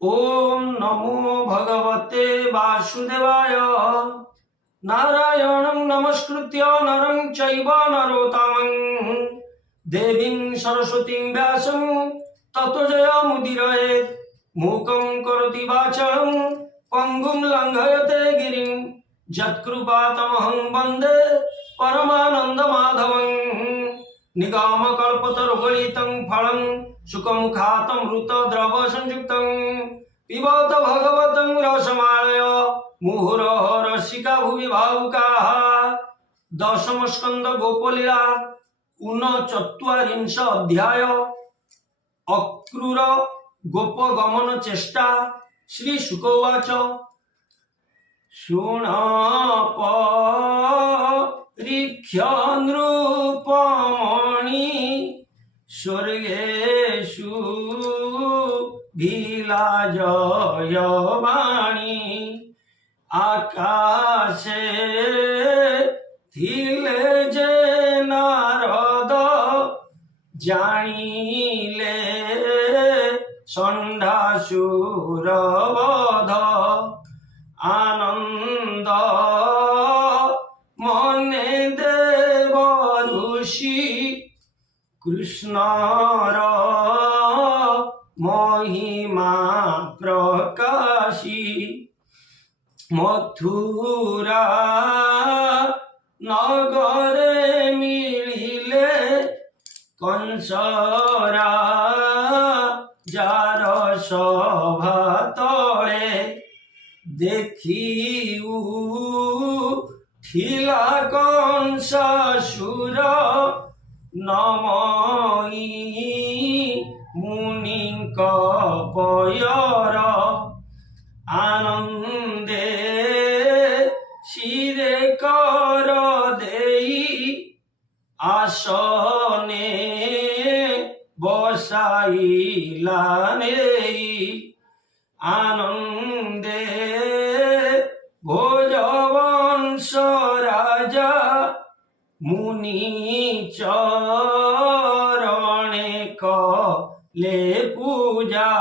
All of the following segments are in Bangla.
ओम नमो भगवते वासुदेवाय। नारायणं नमस्कृत्य नरं चैव नरोत्तमं देवीं सरस्वतीं व्यासं ततो जयमुदीरयेत्। मूकं करोति वाचालं पङ्गुं लङ्घयते गिरिं यत्कृपातमहं वन्दे परमानन्दमाधवं। निगमकल्पतरुगलितं फलं सुखमुखातमृतद्रवसंयुक्तं पिबत भगवतं रसमालय मुहुरः रसिका भुवि भावुकाः। दशमस्कन्द गोपलीला ऊनचत्वारिंश अध्याय अक्रूर गोपगमन चेष्टा। श्री शुक उवाच शृण परीक्ष्य नृपमणि स्वर्गेषु विलाजयवाणी आकाशे थिले जे नारद जानिले षण्डासुरवध आनंद मने देव ऋषि कृष्णर महिमा प्रकाशी मथुरा नगरे मिलिले कंसरा जार सभा तले देखिउ थिला कंसासुर नमई मुनिक पयर आनंदे शिरे कर देई आसने बसाइला नेई आनंदे भोजवंश राजा मुनि चरणे कले पूजा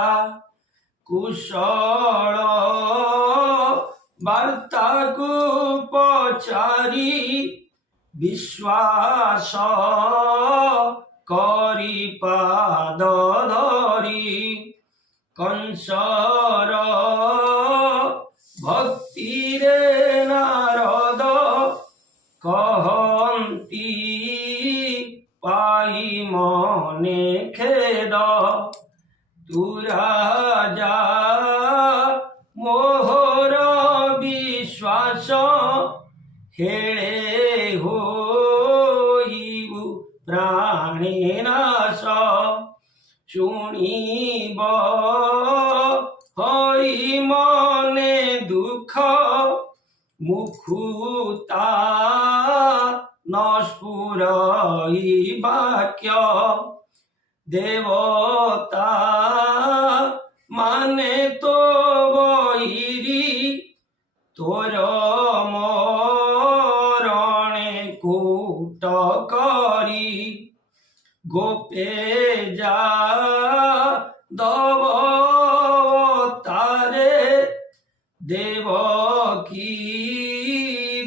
कुशल वार्ता को पचारी विश्वास करी पाद धरी कंसर भक्ति रे नारद कहंती पाई मने खेद तू राजा मोहर विश्वास हेळे होइबु प्राणी नाश शुणिब हरि मने दुख मुखुता नस्फुरई वाक्य देवता माने तो बहिरी तोर मरणे कूट करी गोपे जा दवतारे देवकी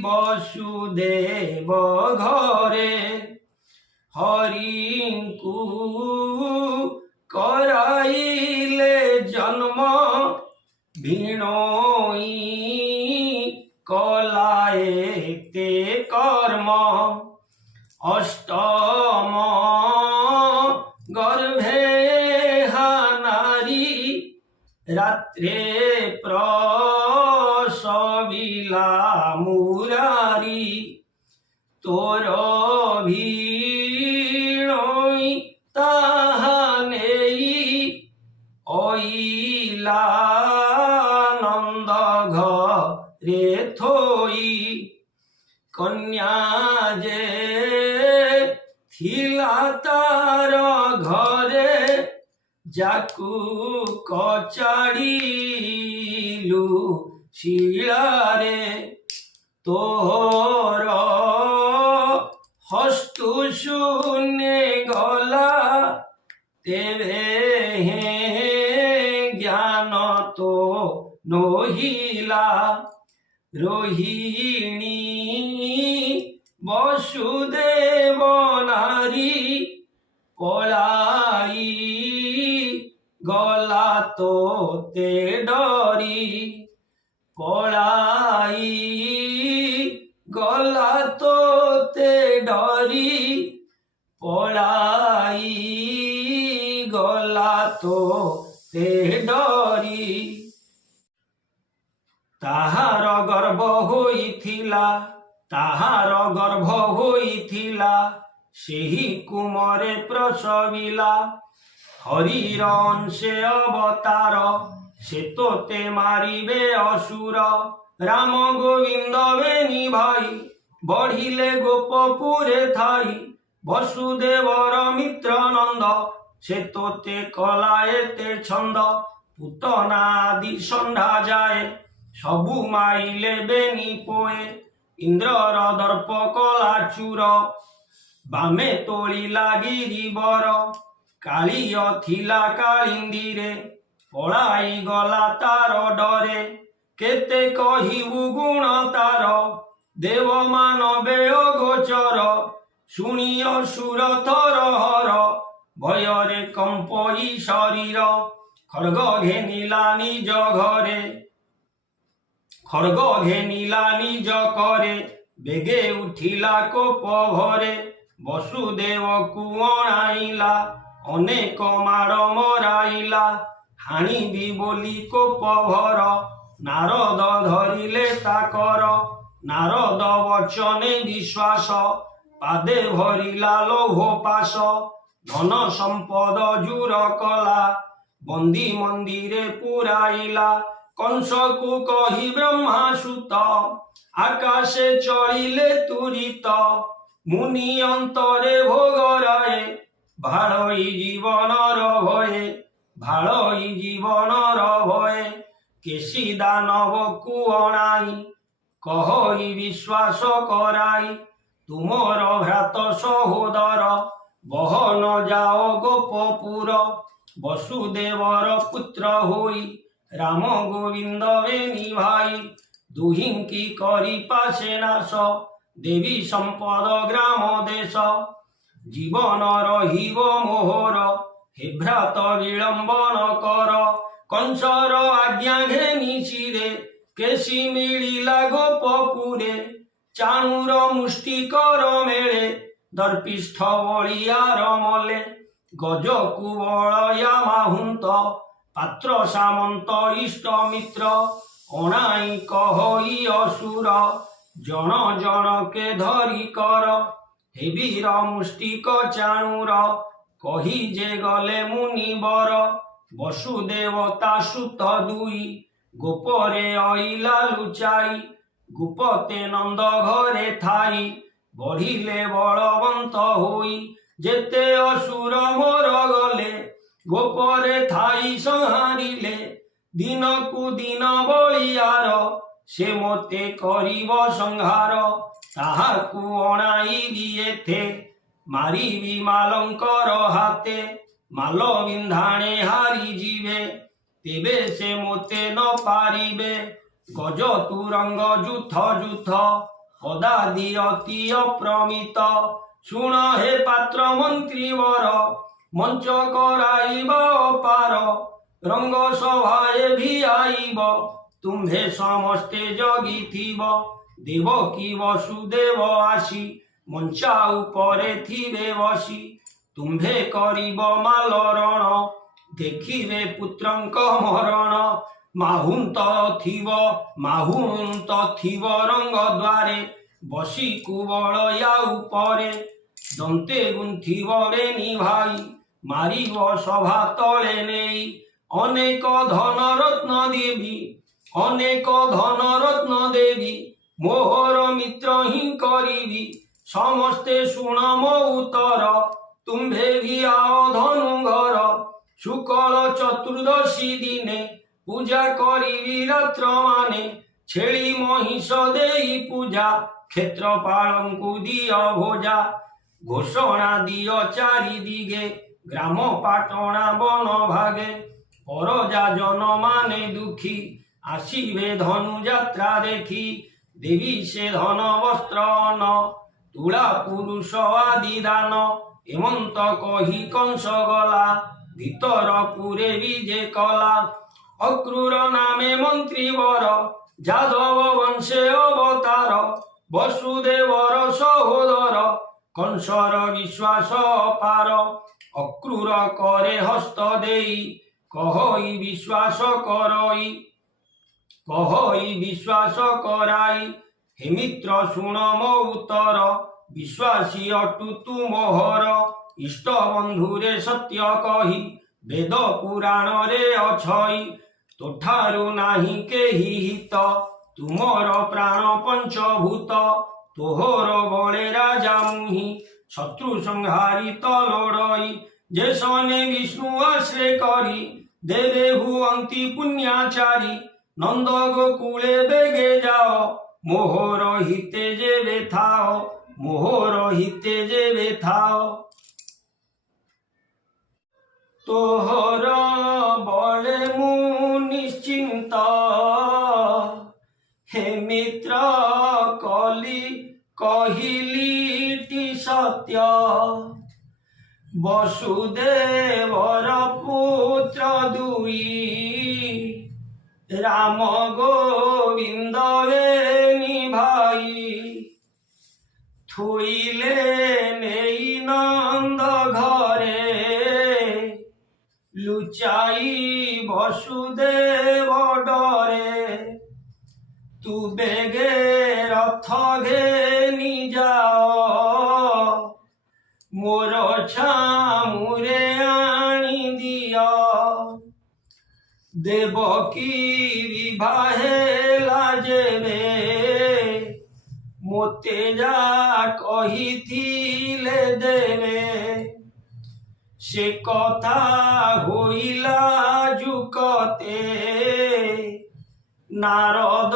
वसुदेव घरे हरिंकु कराइले जन्म भिणोई कलाए ते कर्म अष्टम गर्भे नारी रात्रे प्रसविला मुरारी तोर भीणोई ताहा नेई ओइला नंद घरे थोई कन्या जे थिला तार घरे जाकू कचाड़ीलु शिलारे तोहर हस्तु शून्य गला तेरे हैं ज्ञान ନୋହିଲା। ରୋହିଣୀ ବସୁଦେବ ନାରୀ ପଳାଇ ଗଲା ତୋତେ ଡରି। ପଳାଇ ଗଲା ତୋତେ ଡରି। ପଳାଇ ଗଲା ତୋତେ ଡରି। ତାହାର ଗର୍ଭ ହୋଇଥିଲା, ତାହାର ଗର୍ଭ ହୋଇଥିଲା, ସେହି କୁମରେ ପ୍ରସବିଲା। ହରିର ଅଂଶେ ଅବତାର, ସେ ତୋତେ ମାରିବେ ଅସୁର। ରାମ ଗୋବିନ୍ଦ ବେନି ଭାଇ, ବଢିଲେ ଗୋପପୁରେ ଥାଇ। ବସୁଦେବର ମିତ୍ର ନନ୍ଦ, ସେ ତୋତେ କଲା ଏତେ ଛନ୍ଦ। ପୁତନା ଆଦି ଷଣ୍ଢା ଯାଏ, ସବୁ ମାଇଲେ ବେନି ପୋଏ। ଇନ୍ଦ୍ରର ଦର୍ପ କଲା ଚୂର, ବାମେ ତୋଳିଲା ଗିରିବର। କାଳିଅ ଥିଲା କାଳିନ୍ଦୀରେ, ପଳାଇ ଗଲା ତାର ଡରେ। କେତେ କହିବୁ ଗୁଣ ତାର, ଦେବ ମାନବେ ଅଗୋଚର। ଶୁଣି ଅସୁର ଥରହର, ଭୟରେ କମ୍ପଇ ଶରୀର। ଖଡ୍ଗ ଘେନିଲା ନିଜ ଘରେ, ଖଡ୍ଗ ଘେନିଲା ନିଜ କରେ। ବେଗେ ଉଠିଲା କୋପ ଭରେ, ବସୁଦେବକୁ ଅଣାଇଲା। ଅନେକ ମାଡ଼ ମରାଇଲା, ହାଣିବି ବୋଲି କୋପ ଭର। ନାରଦ ଧରିଲେ ତାକର, ନାରଦ ବଚନେ ବିଶ୍ୱାସ। ପାଦେ ଭରିଲା ଲୌହ ପାଶ, ଧନ ସମ୍ପଦ ଜୁର କଲା। ବନ୍ଦୀ ମନ୍ଦିରେ ପୁରାଇଲା, କଂସକୁ କହି ବ୍ରହ୍ମାସୁତ। ଆକାଶେ ଚଳିଲେ ତୁରିତ, ମୁନି ଅନ୍ତରେ ଭୋଗରାଏ। ଭାଳଇ ଜୀବନର ଭଏ, ଭାଳଇ ଜୀବନର ଭଏ। କେଶୀ ଦାନବକୁ ଅଣାଇ, କହଇ ବିଶ୍ୱାସ କରାଇ। ତୁମର ଭ୍ରାତ ସହୋଦର, ବହନ ଯାଅ ଗୋପପୁର। ବସୁଦେବର ପୁତ୍ର ହୋଇ, ରାମ ଗୋବିନ୍ଦ ବେନି ଭାଇ। ଦୁହିଁକି କରି ପାଶେ ନାଶ, ଦେବୀ ସମ୍ପଦ ଗ୍ରାମ ଦେଶ। ଜୀବନ ରହିବ ମୋହର, ହେ ଭ୍ରାତ ବିଳମ୍ବ ନ କର। କଂସର ଆଜ୍ଞା ଘେନି ଶିରେ, କେଶୀ ମିଳିଲା ଗୋପପୁରେ। ଚାଣୁର ମୁଷ୍ଟିକର ମେଳେ, ଦର୍ପିଷ୍ଠ ବଳିଆର ମଲେ। ଗଜକୁ ବଳୟା ମାହୁନ୍ତ, ପାତ୍ର ସାମନ୍ତ ଇଷ୍ଟ ମିତ୍ର। ଅଣାଇ କହଇ ଅସୁର, ଜଣ ଜଣକେ ଧରି କର। ହେ ବୀର ମୁଷ୍ଟିକ ଚାଣୁର, କହି ଯେ ଗଲେ ମୁନିବର। ବସୁଦେବ ତା ସୁତ ଦୁଇ, ଗୋପରେ ଅଇଲା ଲୁଚାଇ। ଗୁପତେ ନନ୍ଦ ଘରେ ଥାଇ, ବଢିଲେ ବଳବନ୍ତ ହୋଇ। ଯେତେ ଅସୁର ମୋର ଗଲେ, ଗୋପରେ ଥାଇ ସଂହାରିଲେ। ଦିନକୁ ଦିନ ବଳିଆର, ସେ ମୋତେ କରିବ ସଂହାର। ତାହାକୁ ଅଣାଇବି ଏଥେ, ମାରିବି ମାଲଙ୍କର ହାତେ। ମାଲ ବିନ୍ଧାଣେ ହାରି ଯିବେ, ତେବେ ସେ ମୋତେ ନ ପାରିବେ। ଗଜ ତୁରଙ୍ଗ ଯୁଥ ଯୁଥ, ପଦାଦି ଅତି ଅପ୍ରମିତ। ଶୁଣ ହେ ପାତ୍ର ମନ୍ତ୍ରୀ ବର, ମଞ୍ଚ କରାଇବା ଅପାର। ରଙ୍ଗ ସଭାଏ ଭିଆଇବ, ତୁମ୍ଭେ ସମସ୍ତେ ଜଗିଥିବ। ଦେବକୀ ବସୁଦେବ ଆସି, ମଞ୍ଚା ଉପରେ ଥିବେ ବସି। ତୁମ୍ଭେ କରିବ ମାଲରଣ, ଦେଖିବେ ପୁତ୍ରଙ୍କ ମରଣ। ମାହୁନ୍ତ ଥିବ ରଙ୍ଗ ଦ୍ୱାରେ, ବସି କୁବଳୟା ଉପରେ। ଦନ୍ତେ ଗୁନ୍ଥିବ ବେନି ଭାଇ, ମାରିବ ସଭା ତଳେ ନେଇ। ଅନେକ ଧନ ରତ୍ନ ଦେବି, ଅନେକ ଧନ ରତ୍ନ ଦେବି। ମୋହର ମିତ୍ର ହିଁ କରିବି, ସମସ୍ତେ ଶୁଣ ମୋ ଉତ୍ତର। ତୁମ୍ଭେ ଭିଆଅ ଧନୁ ଘର, ଶୁକ୍ଳ ଚତୁର୍ଦ୍ଦଶୀ ଦିନେ। ପୂଜା କରିବି ରାତ୍ର ମାନେ, ଛେଳି ମହିଷ ଦେଇ ପୂଜା। କ୍ଷେତ୍ରପାଳଙ୍କୁ ଦିଅ ଭୋଜା, ଘୋଷଣା ଦିଅ ଚାରି ଦିଗେ। ଗ୍ରାମ ପାଟଣା ବନ ଭାଗେ, পরজা জনমানে দুঃখী আসিবে ধনুযাত্রা দেখি দেবী সে ধন বস্ত্র অন্ন তুলা পুরুষ আদি দান হেমন্ত কহি কংস গলা ভিতর পুরে বিজে কলা অক্রূর নামে মন্ত্রী বর যাদব বংশে অবতার বসুদেবর সহোদর কংসর বিশ্বাস পার অক্রূর করে হস্ত দেই কহই বিশ্বাস করই কহই বিশ্বাস করাই হে মিত্র শুণ ମୋ ଉତ୍ତର ବିଶ୍ୱାସୀ ଅଟୁ ତୁମୋହର ଇଷ୍ଟ ବନ୍ଧୁରେ ସତ୍ୟ କହି ବେଦ ପୁରାଣରେ ଅଛଇ ତୋଠାରୁ ନାହିଁ କେହି ହିତ ତୁମର ପ୍ରାଣ ପଞ୍ଚଭୂତ ତୋହର ବଳେ ରାଜା ମୁହିଁ ଶତ୍ରୁ ସଂହାରିତ ଲଢ଼ଇ ଯେ ସନେ ବିଷ୍ଣୁ ଆଶ୍ରୟ କରି ଦେବେ ହୁଅନ୍ତି ପୁଣ୍ୟାଚାରୀ নন্দ গোকুলে বেগে যাও মোহর হিতে যেবে থাও মোহর হিতে যেবে থাও তোহর বলে মু নিশ্চিন্ত হে মিত্র কলি কহিলিটি সত্য বসুদেবর পুত্র দুই রাম গোবিন্দ বেনি ভাই থুইলে নেই নন্দ ঘরে লুচাই বসুদেব ডরে তু বেগে রথ ঘেনি যাও মোর ছামুরে আনি দিও দেবকী বিবাহে লাজেবে মোতে যা কহিথিলে দেবে সে কথা হইলা যুকতে নারদ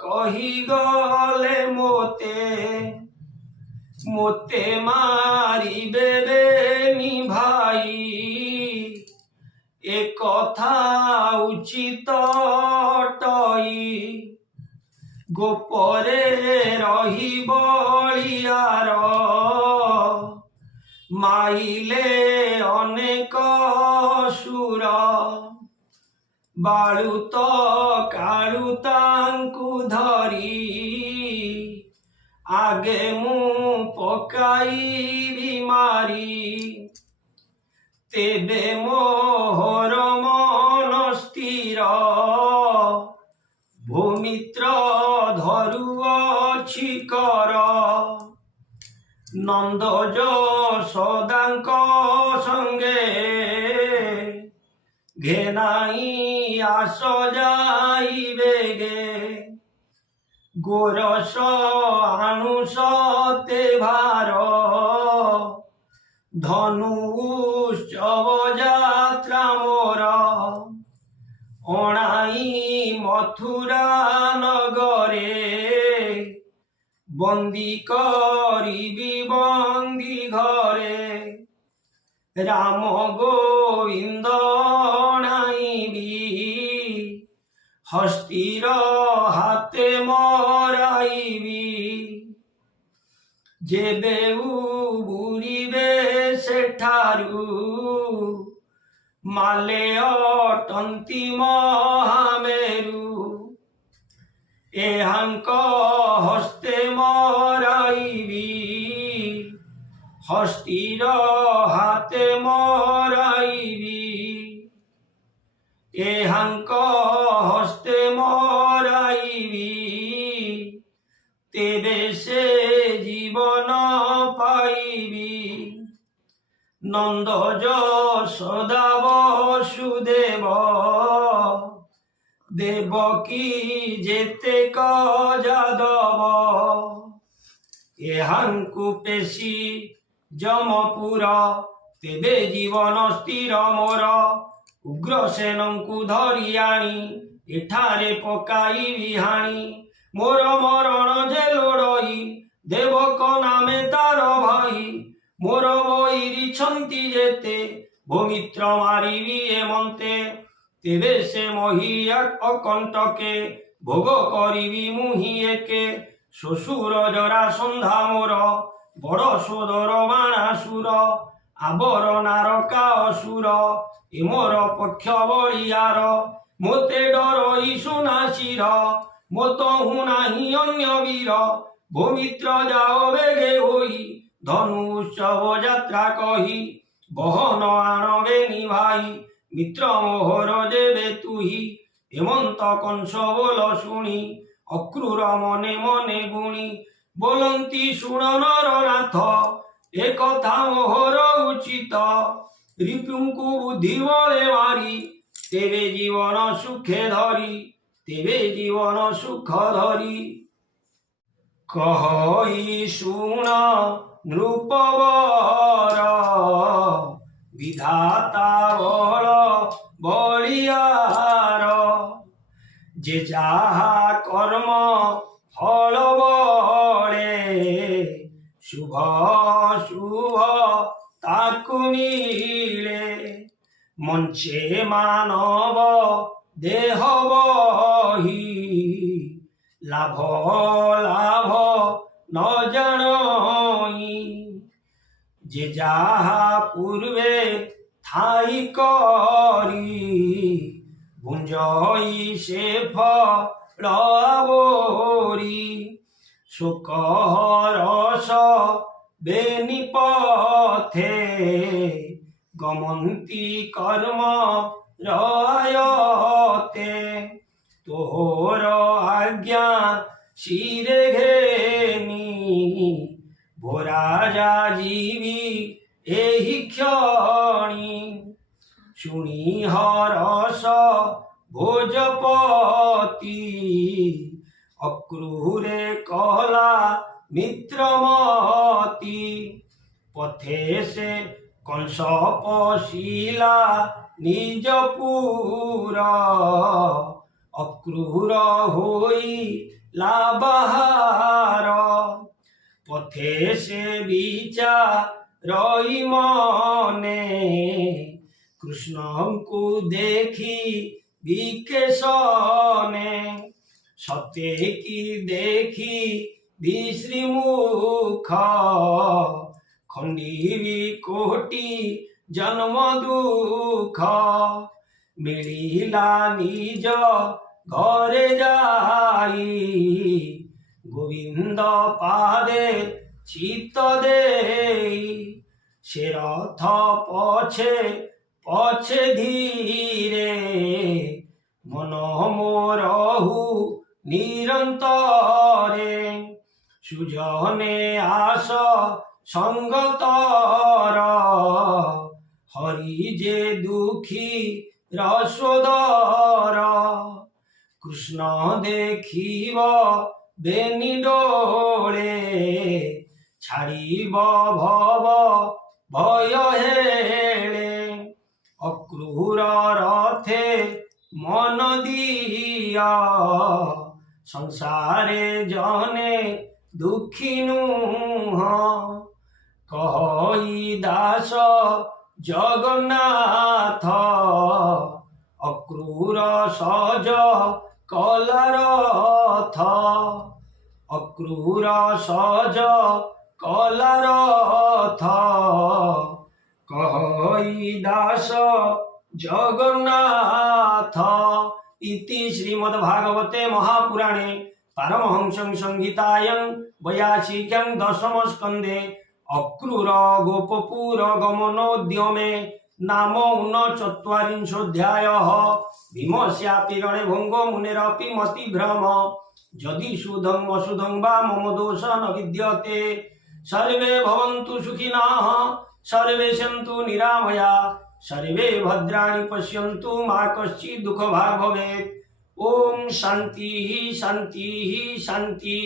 কহি গলে মোতে মোতে মারিবে বেনি ভাই এ কথা উচিত টই গোপরে রহি বলিয়ার মাইলে অনেক সুর বালুত কালু তাঙ্কু ধরি আগে মু পকাইবি মারি তেবে মোহর মন স্থির ভূমিত্র ধরুଅছি কর নন্দ যশোদাঙ্ক সঙ্গে ঘেনাই আস যাইবে গে গোরস আনুষতে ভার ধনু উৎসব যাত্রা মোর অণাই মথুরা নগরে বন্দি করিবি বন্দি ঘরে রাম গোবিন্দ অণাইবি হস্তির হাতে মরাইবি যেবে বুড়িবে সেঠারু মালে অটন্তি মহামেরু এহাঙ্ক হস্তে মরাইবি হস্তির হাতে মরাইবি এহাঙ্ক হস্তে মরাইবি তেবে সে জীবন পাইবি নন্দ যশোদা বসুদেব দেবকী যেতে যাদব এহাঙ্কু পেশি যমপুর তেবে জীবন স্থির মোর উগ্রসেনଙ୍କୁ ধরি আনি এঠারে পকাইবি হানি মোর মরণ যে লড়ই দেবক নামে তার ভাই মোর বৈরি ছন্তি যেতে ভূমিত্র মারিবি এমন্তে তেবে সে মহিয়াক অকণ্টকে ভোগ করিবি মুহি একে শ্বশুর জরা সন্ধ্যা মোর বড় সোদর বাণাসুর আবর নারকা অসুর এ মোর পক্ষ বলিয়ার মোতে ডর ইসু নাশির মত হুনাহি অন্য বীর ভূমিত্র যাও বেগে হই ধনু উৎসব যাত্রা কহি বহন আণবে নিভাই মিত্র মোহর দেবে তুহি হেমন্ত কংস বল শুনি অক্রূর মনে মনে গুণী বলন্তি শুণ নরনাথ এ কথা মোহর উচিত রিপুঙ্কু বুদ্ধি বলে মারি তেবে জীবন সুখে ধরি তেবে জীবন সুখ ধরি কহই শুণ নৃপবর বিধাতা বল বলিয়ার যে যাহা কর্ম ফল বলে শুভ শুভ তাকু মিলে মঞ্চে মানব দেহ বহি লাভ লাভ ন জানই যে যাহা পূর্বে থাই করি ভুঞ্জই সে ফল আবরি শোক রস বেনিপথে গমন্তি কর্ম রয়তে তোর আজ্ঞা শিরে ঘেনি ভোরাজা জীবি এই ক্ষণি শুনি হরস ভোজপতি অক্রূরে কলা মিত্রমতি পথে সে কংস পশিলা নিজ পুর অক্রূর হই লাবাহার পথে সে বিচারই মনে কৃষ্ণଙ୍କୁ দেখি বিকেশনে সতে কি দেখি বিশ্রীমুখ খণ্ডিবি কোটি জন্ম দুঃখ মিলিলা নিজ ঘরে যাই গোবিন্দ পাদে চিত্ত দেই সে রথ পছে পছে ধীরে মন মোরহু নিরন্তরে সুজনে আস সঙ্গতর হরি যে দুঃখী রসোদর কৃষ্ণ দেখিব বেনি ডোলে ছাড়িব ভব ভয় হেলে অক্রূর রথে মন দিয়া সংসারে জনে দুঃখী নুহ কহই দাস জগন্নাথ অক্রূর সজ কলারথ অক্রূর সজ কলারথ কহই দাস জগন্নাথ ইতি শ্রীমদ্ভাগবতে মহাপুরাণে পারমহংসং সংহিতায়ং 82 দশম স্কন্ধে অক্রূর গোপপুর গমনোদ্যমে নাম 39 ভীমস্যাপি রণে ভঙ্গ মুনেরপি মতি ভ্রম যদি সুধং অসুধং বা মম দোষ ন বিদ্যতে সর্বে ভবন্তু সুখিনঃ সর্বে সন্তু নিরাময়া सर्वे भद्राणि पश्यन्तु मा कश्चित् दुःखभाग् भवेत्। ओम शांति शांति शांति।